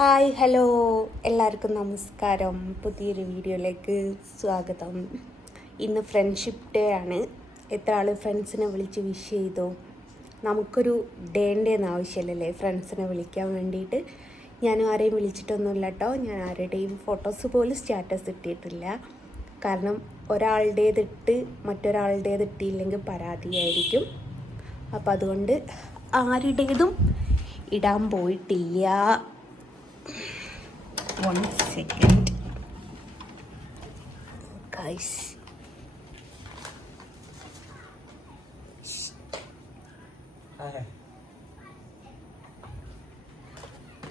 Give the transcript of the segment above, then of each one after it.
Hi hello എല്ലാവർക്കും നമസ്കാരം. പുതിയൊരു വീഡിയോയിലേക്ക് സ്വാഗതം. ഇന്ന് ഫ്രണ്ട്ഷിപ്പ് ഡേ ആണ്. എത്ര ആൾ ഫ്രണ്ട്സിനെ വിളിച്ച് വിഷ് ചെയ്തു? നമുക്കൊരു ഡേൻ്റെ ഒന്നും ആവശ്യമില്ലല്ലേ ഫ്രണ്ട്സിനെ വിളിക്കാൻ വേണ്ടിയിട്ട്. ഞാൻ ആരെയും വിളിച്ചിട്ടൊന്നുമില്ല കേട്ടോ. ഞാൻ ആരുടെയും ഫോട്ടോസ് പോലും സ്റ്റാറ്റസ് ഇട്ടിട്ടില്ല. കാരണം ഒരാളുടേതിട്ട് മറ്റൊരാളുടേത് ഇട്ടില്ലെങ്കിൽ പരാതിയായിരിക്കും. അപ്പം അതുകൊണ്ട് ആരുടേതും ഇടാൻ പോയിട്ടില്ല. 1 second guys.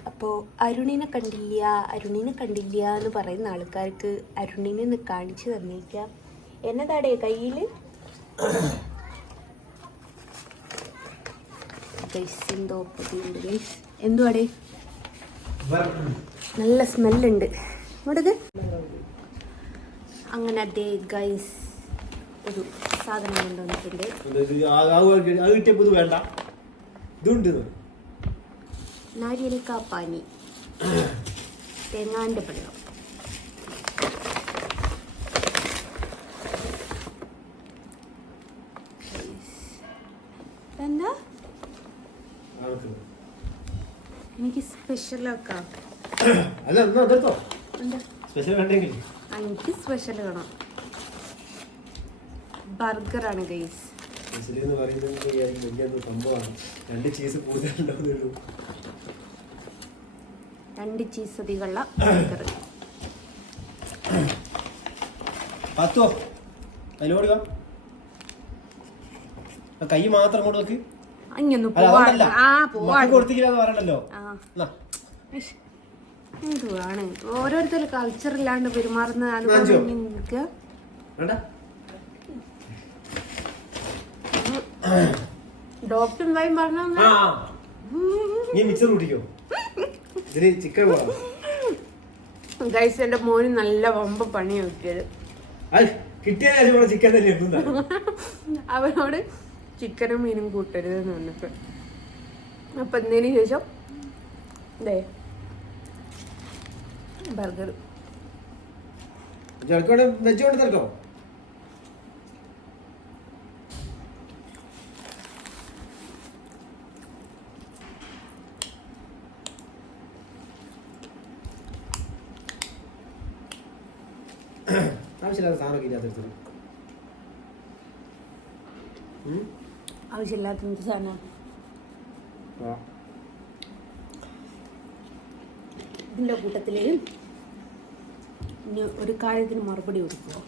അപ്പോൾ അരുണിനെ കണ്ടില്ല എന്ന് പറയുന്ന ആൾക്കാർക്ക് അരുണിനെ ഒന്ന് കാണിച്ചു തന്നേക്കാം. എന്നതാടേ കയ്യിൽ എന്തോ പുതിയുണ്ട് ഗൈസ്. എന്തുവാടേ? നല്ല സ്മെല്ലുണ്ട് ഇവിടത്. അങ്ങനെ അതേ ഗൈസ് ഒരു സാധനം കൊണ്ടുവന്നിട്ടുണ്ട്. നാരിയലിക്കാപ്പാനി തേങ്ങാൻ്റെ വെള്ളം. എന്താ എനിക്ക് സ്പെഷ്യലാക്കാം. എനിക്ക് സ്പെഷ്യൽ വേണം. ബർഗറാണ് ഗൈസ്. 2 ചീസ് അധികമുള്ള ബർഗർ. കൈ മാത്രം കൊണ്ട് നോക്ക്. എന്തുവാണ് ഓരോരുത്തർ കൾച്ചർ ഇല്ലാണ്ട് പെരുമാറുന്ന ഡോക്ടർ ഗൈസ് എന്റെ മോന് നല്ല വമ്പ പണി നോക്കിയത്. അവനോട് ചിക്കനും മീനും കൂട്ടരുതെന്ന് പറഞ്ഞിട്ട്. അപ്പൊ എന്നതിന് ശേഷം ബർഗർ. ആവശ്യമില്ലാത്ത സാധനം. ഇതിൻ്റെ കൂട്ടത്തിൽ ഇനി ഒരു കാര്യത്തിന് മറുപടി കൊടുക്കുമോ?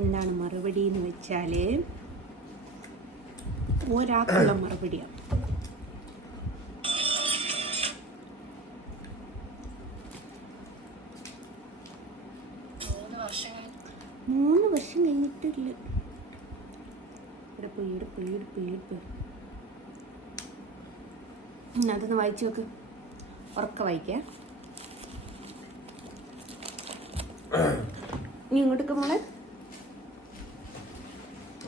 എന്താണ് മറുപടി എന്ന് വെച്ചാൽ ഒരാൾക്കുള്ള മറുപടിയാണ്. 3 വർഷം കഴിഞ്ഞിട്ടില്ല. അതൊന്ന് വായിച്ചു നോക്ക്. ഉറക്ക വായിക്കാം. നീ ഇങ്ങോട്ടേക്ക് മോളെ.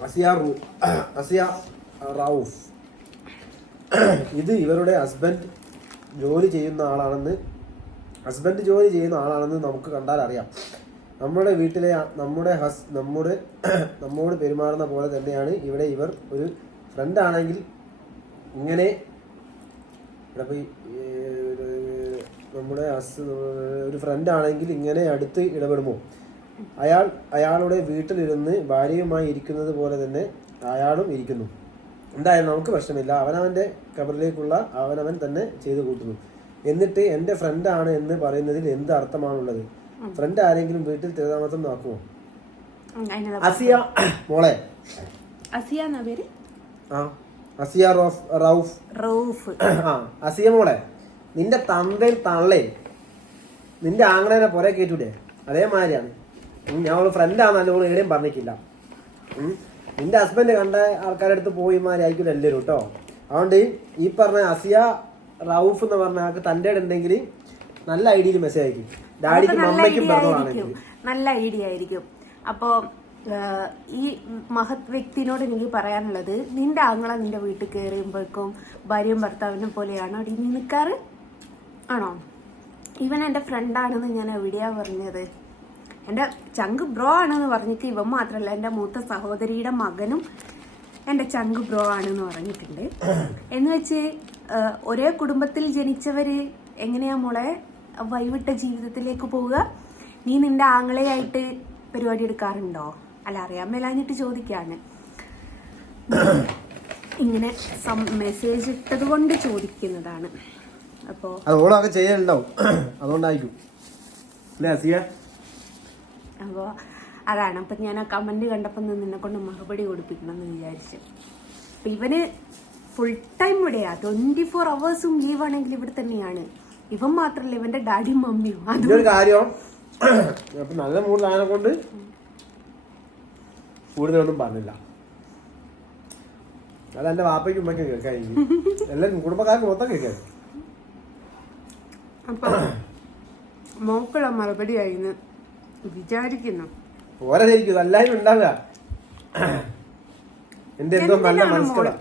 അസിയ റൌഫ്. ഇത് ഇവരുടെ ഹസ്ബൻഡ് ജോലി ചെയ്യുന്ന ആളാണെന്ന് നമുക്ക് കണ്ടാൽ അറിയാം. നമ്മുടെ വീട്ടിലെ നമ്മോട് പെരുമാറുന്ന പോലെ തന്നെയാണ് ഇവിടെ ഇവർ. ഒരു ഫ്രണ്ട് ആണെങ്കിൽ ഇങ്ങനെ ഒരു ഫ്രണ്ട് ആണെങ്കിൽ ഇങ്ങനെ അടുത്ത് ഇടപെടുമോ? അയാളുടെ വീട്ടിലിരുന്ന് ഭാര്യയുമായി ഇരിക്കുന്നത് പോലെ തന്നെ അയാളും ഇരിക്കുന്നു. എന്തായാലും നമുക്ക് പ്രശ്നമില്ല. അവനവൻ്റെ കബറിലേക്കുള്ള അവനവൻ തന്നെ ചെയ്തു കൂട്ടുന്നു. എന്നിട്ട് എൻ്റെ ഫ്രണ്ട് ആണ് എന്ന് പറയുന്നതിൽ എന്ത് അർത്ഥമാണുള്ളത്? ഫ്രണ്ട് ആരെങ്കിലും വീട്ടിൽ സ്ഥിരതാമസം നോക്കുമോ? അസിയ മോളെ. അസിയ റൌഫ്. അസിയ മോളെ, നിന്റെ തന്തയിൽ തള്ളേ നിന്റെ ആങ്ങളേനെ പുറേ കേറ്റൂടെ? അതേമാതിരിയാണ്. ഞാൻ അവള് ഫ്രണ്ടാണെന്നല്ല ഓള് എവിടെയും പറഞ്ഞിട്ടില്ല. നിന്റെ ഹസ്ബൻഡ് കണ്ട ആൾക്കാരുടെ അടുത്ത് പോയി മാതിരി ആയിരിക്കും എല്ലാവരും കേട്ടോ. അതുകൊണ്ട് ഈ പറഞ്ഞ അസിയ റൌഫ് എന്ന് പറഞ്ഞ ആൾക്ക് തൻ്റെ ഉണ്ടെങ്കിൽ നല്ല ഐഡിയയിൽ മെസ്സേജ് അയക്കും. ഡാഡിക്കും അമ്മയ്ക്കും നല്ല ഐഡിയ ആയിരിക്കും. അപ്പോൾ ഈ മഹത് വ്യക്തിനോട് എനിക്ക് പറയാനുള്ളത്, നിന്റെ ആങ്ങള നിന്റെ വീട്ടിൽ കയറിയുമ്പോഴേക്കും ഭാര്യയും ഭർത്താവിനെ പോലെയാണോ അടി നീ നിൽക്കാറ്? ആണോ? ഇവൻ എൻ്റെ ഫ്രണ്ടാണെന്ന് ഞാൻ എവിടെയാ പറഞ്ഞത്? എൻ്റെ ചങ്ക് ബ്രോ ആണെന്ന് പറഞ്ഞിട്ട് ഇവൻ മാത്രമല്ല, എൻ്റെ മൂത്ത സഹോദരിയുടെ മകനും എൻ്റെ ചങ്ക് ബ്രോ ആണെന്ന് പറഞ്ഞിട്ടുണ്ട്. എന്ന് വെച്ച് ഒരേ കുടുംബത്തിൽ ജനിച്ചവര് എങ്ങനെയാ മോളെ വൈവിട്ട ജീവിതത്തിലേക്ക് പോവുക? നീ നിന്റെ ആങ്ങളെയായിട്ട് പരിപാടി എടുക്കാറുണ്ടോ? അല്ല, അറിയാൻ മേലാഞ്ഞിട്ട് ചോദിക്കാണ്. ഇങ്ങനെ മെസ്സേജ് ഇട്ടത് കൊണ്ട് ചോദിക്കുന്നതാണ്. അപ്പോൾ ചെയ്യാനുണ്ടാവും, അതുകൊണ്ടായിരിക്കും. അപ്പോൾ അതാണ്. അപ്പം ഞാൻ ആ കമന്റ് കണ്ടപ്പോൾ നിന്നെ കൊണ്ട് മറുപടി കൊടുപ്പിക്കണം എന്ന് വിചാരിച്ചു. അപ്പം ഇവന് ഫുൾ ടൈം ഇവിടെയാ, 24 hours ലീവ് ആണെങ്കിൽ ഇവിടെ തന്നെയാണ്. ഇവൻ മാത്രല്ല, ഇവന്റെ ഡാഡിയും മമ്മിയും. അതൊരു കാര്യം നല്ല മൂടിലാനെ കൊണ്ട് കൂടുതലൊന്നും പറഞ്ഞില്ല. അത് എന്റെ വാപ്പയ്ക്കും ഉമ്മയ്ക്കും കേൾക്കാൻ, എല്ലാവരും കുടുംബക്കാർക്ക് മൊത്തം കേൾക്കാൻ. അപ്പൊ മോക്കുള്ള മറുപടി ആയിരുന്നു വിചാരിക്കുന്നു. ഓരോ ശരിക്കും എല്ലാവരും ഉണ്ടാവുക. എന്റെ എന്തോ നല്ല മനസ്സിലാ.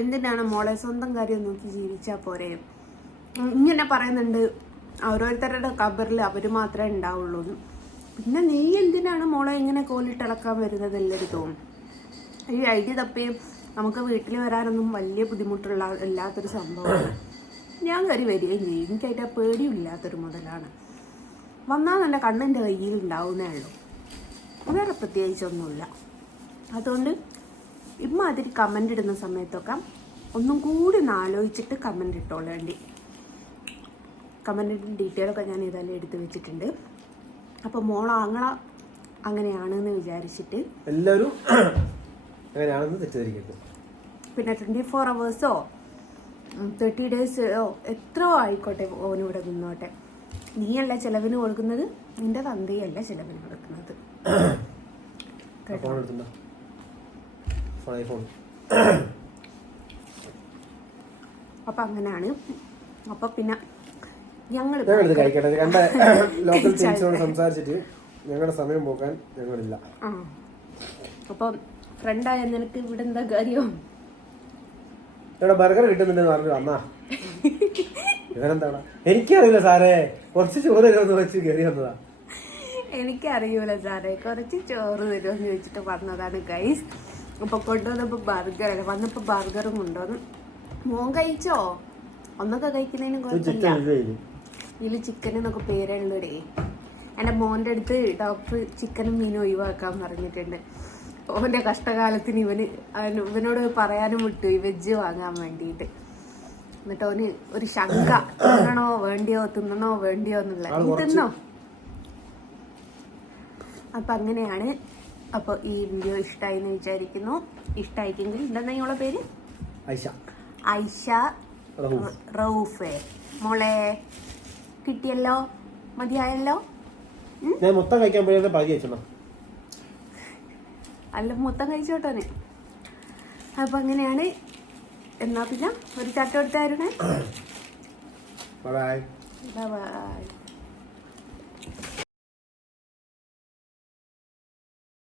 എന്തിനാണ് മോളെ സ്വന്തം കാര്യം നോക്കി ജീവിച്ചാ പോരെ? ഇങ്ങനെ പറയുന്നുണ്ട്, ഓരോരുത്തരുടെ കബറിൽ അവര് മാത്രമേ ഉണ്ടാവുള്ളൂ. പിന്നെ നീ എന്തിനാണ് മോളെ ഇങ്ങനെ കോലിട്ടിളക്കാൻ വരുന്നത് എല്ലായിടത്തും? ഈ ഐഡി തപ്പി നമുക്ക് വീട്ടിൽ വരാനൊന്നും വലിയ ബുദ്ധിമുട്ടുള്ള ഇല്ലാത്തൊരു സംഭവമാണ്. ഞാൻ കയറി വരികയും ചെയ്യും. എനിക്കായിട്ട് ആ പേടിയും ഇല്ലാത്തൊരു മുതലാണ്. വന്നാൽ നല്ല കണ്ണിൻ്റെ കയ്യിൽ ഉണ്ടാവുന്നേ ഉള്ളൂ, വേറെ പ്രത്യേകിച്ചൊന്നുമില്ല. അതുകൊണ്ട് ഇമ്മാതിരി കമൻ്റ് ഇടുന്ന സമയത്തൊക്കെ ഒന്നും കൂടി ഒന്ന് ആലോചിച്ചിട്ട് കമൻ്റ് ഇട്ടോളേണ്ടി. കമൻറ്റിൻ്റെ ഡീറ്റെയിലൊക്കെ ഞാൻ ഇതെല്ലാം എടുത്ത് വെച്ചിട്ടുണ്ട്. അപ്പോൾ മോളാങ്ങള അങ്ങനെയാണെന്ന് വിചാരിച്ചിട്ട് എല്ലാവരും അങ്ങനെയാണെന്ന് തെറ്റിദ്ധരിക്കരുത്. പിന്നെ 24 hours 30 days എത്രയോ ആയിക്കോട്ടെ, ഓനിവിടെ നിന്നോട്ടെ. നീയല്ല ചെലവിന് കൊടുക്കുന്നത്, നിന്റെ തന്തയല്ല ചെലവിന് കൊടുക്കുന്നത്. അപ്പൊ അങ്ങനെയാണ്. അപ്പൊ പിന്നെ ലോക്കൽ ടീംസിനോട് സംസാരിച്ചിട്ട് ഞങ്ങളുടെ സമയം പോക്കാൻ ഞങ്ങളില്ല. അപ്പൊ ഫ്രണ്ടായ നിനക്ക് ഇവിടെ എന്താ കാര്യം? ഇവിടെ ബർഗർ കിട്ടുന്നുണ്ടെന്ന് പറഞ്ഞു അന്നാ. ഇവരെന്താണ് എനിക്കറിയില്ല സാറേ, കുറച്ച് ചോറ് തരുമെന്ന് വെച്ച് കയറി വന്നതാ. എനിക്കറിയൂല സാറേ, കുറച്ച് ചോറ് തരുമെന്ന് ചോദിച്ചിട്ട് വന്നതാണ് ഗൈസ്. അപ്പൊ കൊണ്ടുവന്നപ്പോ ബർഗറാണ്. വന്നപ്പോ ബർഗറും കൊണ്ടുവന്നു. മോൻ കഴിച്ചോ? ഒന്നൊക്കെ കഴിക്കുന്നതിന് കുഴപ്പമില്ല. ഇതിൽ ചിക്കൻ എന്നൊക്കെ പേരുള്ളൂടേ. എൻ്റെ മോൻ്റെ അടുത്ത് ഡോക്ടർ ചിക്കനും മീനും ഒഴിവാക്കാൻ പറഞ്ഞിട്ടുണ്ട്. ഓൻ്റെ കഷ്ടകാലത്തിന് ഇവനോട് പറയാനും വിട്ടു ഈ വെജ് വാങ്ങാൻ വേണ്ടിയിട്ട്. എന്നിട്ട് ഓന് ഒരു ശങ്ക, തിന്നണോ വേണ്ടിയോ എന്നുള്ള. നീ തിന്നോ? അപ്പം അങ്ങനെയാണ്. അപ്പോൾ ഈ വീഡിയോ ഇഷ്ടമായി എന്ന് വിചാരിക്കുന്നു. ഇഷ്ടമായിട്ടെങ്കിൽ എന്താ നിങ്ങളുടെ പേര്? ഐഷ റൌഫ്. മോളെ കിട്ടിയല്ലോ, മതിയായല്ലോ. ഞാൻ മൊത്തം കഴിക്കാൻ പോയി പകുതി വെച്ചോ. അല്ല, മൊത്തം കഴിച്ചോട്ടെ. അപ്പൊ അങ്ങനെയാണ്. എന്നാ പിന്നെ ഒരു ചട്ടം എടുത്തായിരുന്നേ. Bye bye. ബൈ.